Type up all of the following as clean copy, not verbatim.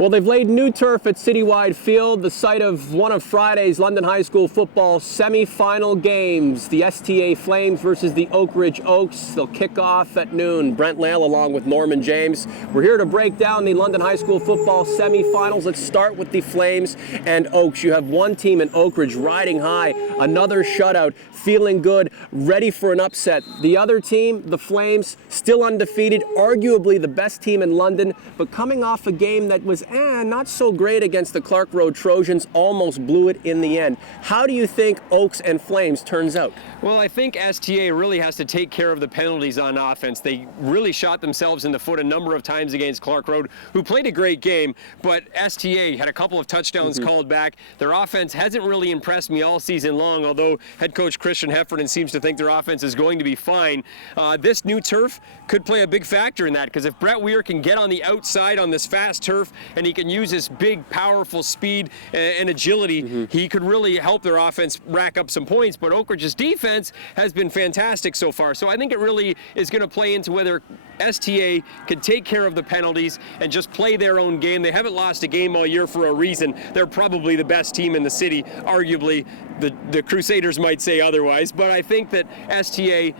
Well, they've laid new turf at Citywide Field, the site of one of Friday's London High School football semi-final games. The STA Flames versus the Oak Ridge Oaks. They'll kick off at noon. Brent Lail along with Norman James. We're here to break down the London High School football semi-finals. Let's start with the Flames and Oaks. You have one team in Oak Ridge riding high, another shutout, feeling good, ready for an upset. The other team, the Flames, still undefeated, arguably the best team in London, but coming off a game that was not so great against the Clark Road Trojans, almost blew it in the end. How do you think Oaks and Flames turns out? Well, I think STA really has to take care of the penalties on offense. They really shot themselves in the foot a number of times against Clark Road, who played a great game, but STA had a couple of touchdowns called back. Their offense hasn't really impressed me all season long, although head coach Christian Heffernan seems to think their offense is going to be fine. This new turf could play a big factor in that, because if Brett Weir can get on the outside on this fast turf and he can use his big, powerful speed and agility, he could really help their offense rack up some points. But Oak Ridge's defense has been fantastic so far. So I think it really is going to play into whether STA can take care of the penalties and just play their own game. They haven't lost a game all year for a reason. They're probably the best team in the city. Arguably, the Crusaders might say otherwise, but I think that STA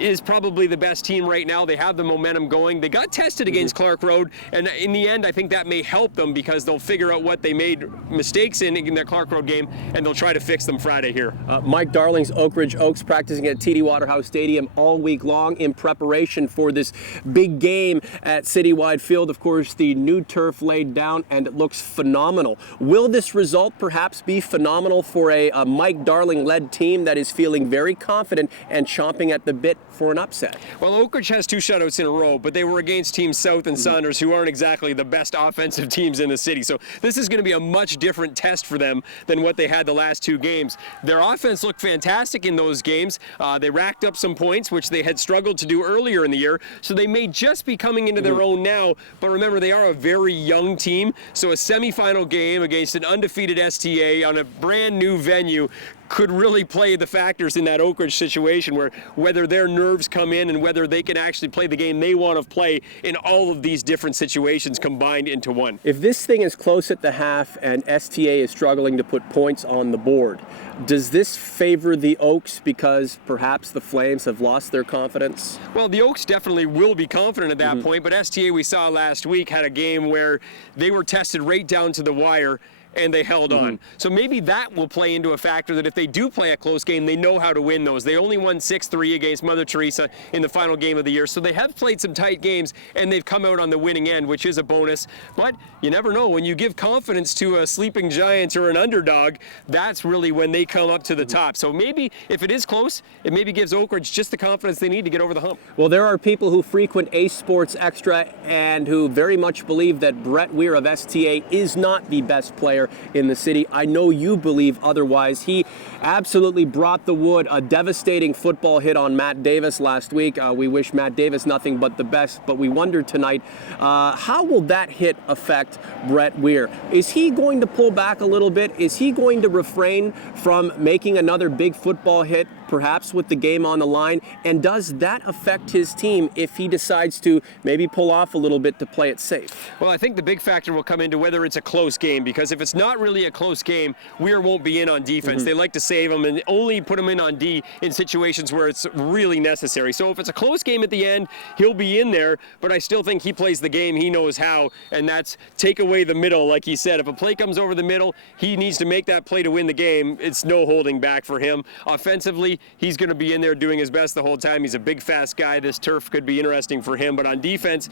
is probably the best team right now. They have the momentum going. They got tested against Clark Road, and in the end, I think that may help them because they'll figure out what they made mistakes in that Clark Road game, and they'll try to fix them Friday here. Mike Darling's Oak Ridge Oaks practicing at TD Waterhouse Stadium all week long in preparation for this big game at Citywide Field. Of course, the new turf laid down, and it looks phenomenal. Will this result perhaps be phenomenal for a Mike Darling-led team that is feeling very confident and chomping at the bit for an upset? Well, Oak Ridge has two shutouts in a row, but they were against Team South and Saunders, who aren't exactly the best offensive teams in the city. So this is going to be a much different test for them than what they had the last two games. Their offense looked fantastic in those games. They racked up some points, which they had struggled to do earlier in the year. So they may just be coming into their own now. But remember, they are a very young team. So a semifinal game against an undefeated STA on a brand new venue could really play the factors in that Oak Ridge situation, where whether their nerves come in and whether they can actually play the game they want to play in all of these different situations combined into one. If this thing is close at the half and STA is struggling to put points on the board, does this favor the Oaks because perhaps the Flames have lost their confidence? Well, the Oaks definitely will be confident at that point, but STA, we saw last week, had a game where they were tested right down to the wire and they held on. So maybe that will play into a factor that if they do play a close game, they know how to win those. They only won 6-3 against Mother Teresa in the final game of the year. So they have played some tight games, and they've come out on the winning end, which is a bonus. But you never know. When you give confidence to a sleeping giant or an underdog, that's really when they come up to the top. So maybe if it is close, it maybe gives Oak Ridge just the confidence they need to get over the hump. Well, there are people who frequent Ace Sports Extra and who very much believe that Brett Weir of STA is not the best player in the city. I know you believe otherwise. He absolutely brought the wood, a devastating football hit on Matt Davis last week. We wish Matt Davis nothing but the best, but we wonder tonight, how will that hit affect Brett Weir? Is he going to pull back a little bit? Is he going to refrain from making another big football hit, perhaps with the game on the line? And does that affect his team if he decides to maybe pull off a little bit to play it safe? Well, I think the big factor will come into whether it's a close game, because if it's not really a close game, Weir won't be in on defense. They like to save him and only put him in on D in situations where it's really necessary. So if it's a close game at the end, he'll be in there, but I still think he plays the game he knows how, and that's take away the middle, like he said. If a play comes over the middle, he needs to make that play to win the game. It's no holding back for him. Offensively, he's going to be in there doing his best the whole time. He's a big, fast guy. This turf could be interesting for him, but on defense,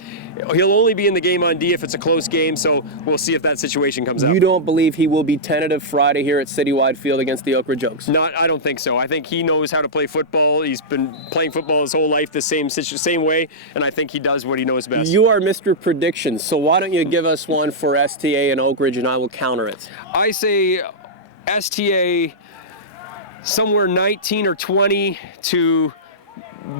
he'll only be in the game on D if it's a close game, so we'll see if that situation comes up. You don't believe he will be tentative Friday here at Citywide Field against the Oak Ridge Oaks? I don't think so. I think he knows how to play football. He's been playing football his whole life the same way, and I think he does what he knows best. You are Mr. Predictions, so why don't you give us one for STA and Oak Ridge, and I will counter it. I say STA somewhere 19 or 20 to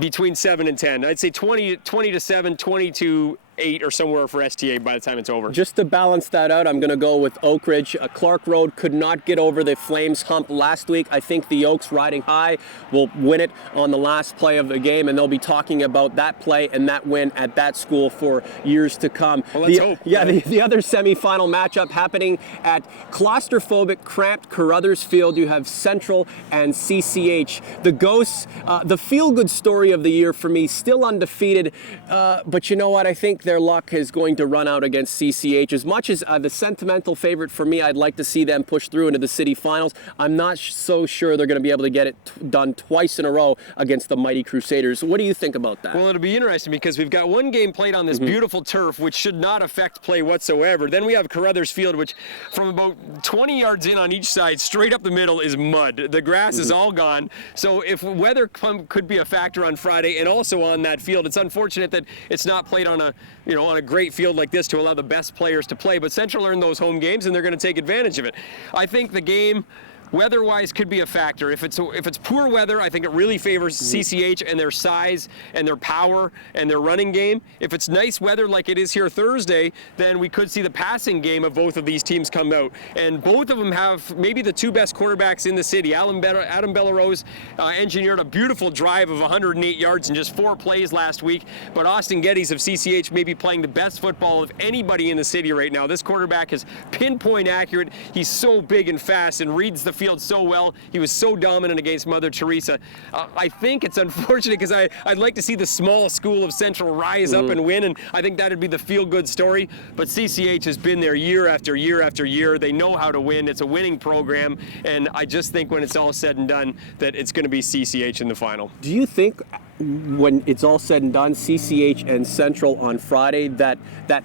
between 7 and 10. I'd say 20 to 7, 20 to 8 or somewhere for STA by the time it's over. Just to balance that out, I'm going to go with Oak Ridge. Clark Road could not get over the Flames hump last week. I think the Oaks riding high will win it on the last play of the game, and they'll be talking about that play and that win at that school for years to come. Well, let's hope. Yeah, the other semifinal matchup happening at claustrophobic, cramped Carruthers Field. You have Central and CCH. The Ghosts, the feel-good story of the year for me, still undefeated, but you know what? I think their luck is going to run out against CCH. As much as the sentimental favorite for me, I'd like to see them push through into the city finals. I'm not so sure they're going to be able to get it done twice in a row against the mighty Crusaders. What do you think about that? Well, it'll be interesting because we've got one game played on this beautiful turf, which should not affect play whatsoever. Then we have Carruthers Field, which from about 20 yards in on each side, straight up the middle is mud. The grass is all gone. So if weather could be a factor on Friday and also on that field, it's unfortunate that it's not played on a great field like this to allow the best players to play. But Central earned those home games, and they're going to take advantage of it. I think the game, weather-wise, could be a factor. If it's poor weather, I think it really favors CCH and their size and their power and their running game. If it's nice weather like it is here Thursday, then we could see the passing game of both of these teams come out. And both of them have maybe the two best quarterbacks in the city. Adam Bellarose engineered a beautiful drive of 108 yards in just 4 plays last week. But Austin Geddes of CCH may be playing the best football of anybody in the city right now. This quarterback is pinpoint accurate. He's so big and fast and reads the field so well. He was so dominant against Mother Teresa. I think it's unfortunate because I'd like to see the small school of Central rise up and win, and I think that'd be the feel-good story. But CCH has been there year after year after year. They know how to win. It's a winning program, and I just think when it's all said and done that it's going to be CCH in the final. Do you think when it's all said and done, CCH and Central on Friday, that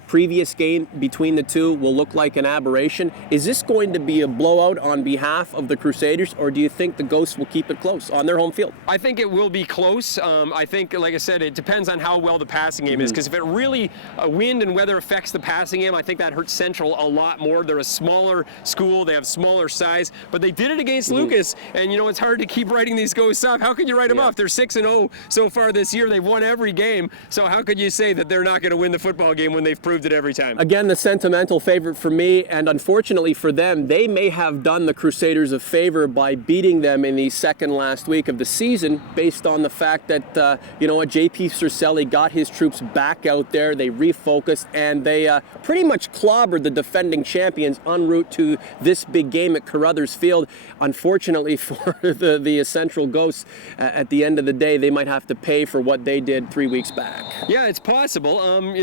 previous game between the two will look like an aberration? Is this going to be a blowout on behalf of the Crusaders, or do you think the Ghosts will keep it close on their home field? I think it will be close. I think, like I said, it depends on how well the passing game is, because if it really, wind and weather affects the passing game, I think that hurts Central a lot more. They're a smaller school, they have smaller size, but they did it against Lucas, and it's hard to keep writing these Ghosts off. How can you write them off? They're 6-0 so far this year. They've won every game, so how could you say that they're not going to win the football game when they've proved it every time? Again, the sentimental favorite for me, and unfortunately for them, they may have done the Crusaders a favor by beating them in the second last week of the season, based on the fact that J.P. Cercelli got his troops back out there, they refocused, and they pretty much clobbered the defending champions en route to this big game at Carruthers Field. Unfortunately for the Central Ghosts, at the end of the day, they might have to pay for what they did 3 weeks back. Yeah, it's possible.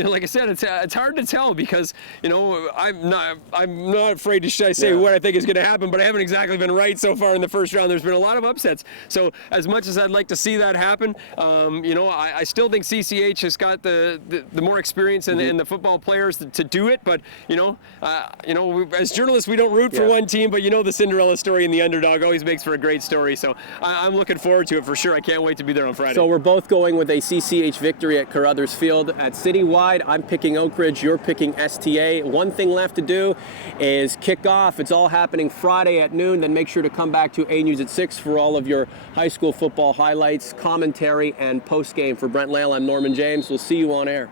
Like I said, it's hard to tell because I'm not afraid to say what I think is going to happen, but I haven't exactly been right so far in the first round. There's been a lot of upsets. So as much as I'd like to see that happen, I still think CCH has got the more experience and the football players to do it. But as journalists, we don't root for one team, but the Cinderella story and the underdog always makes for a great story. So I'm looking forward to it for sure. I can't wait to be there on Friday. So we're both going with a CCH victory at Carruthers Field. At Citywide, I'm picking Oak Ridge, you're picking STA. One thing left to do is kick off. It's all happening Friday at noon. Then make sure to come back to A News at 6 for all of your high school football highlights, commentary, and post-game. For Brent Lail, I'm Norman James. We'll see you on air.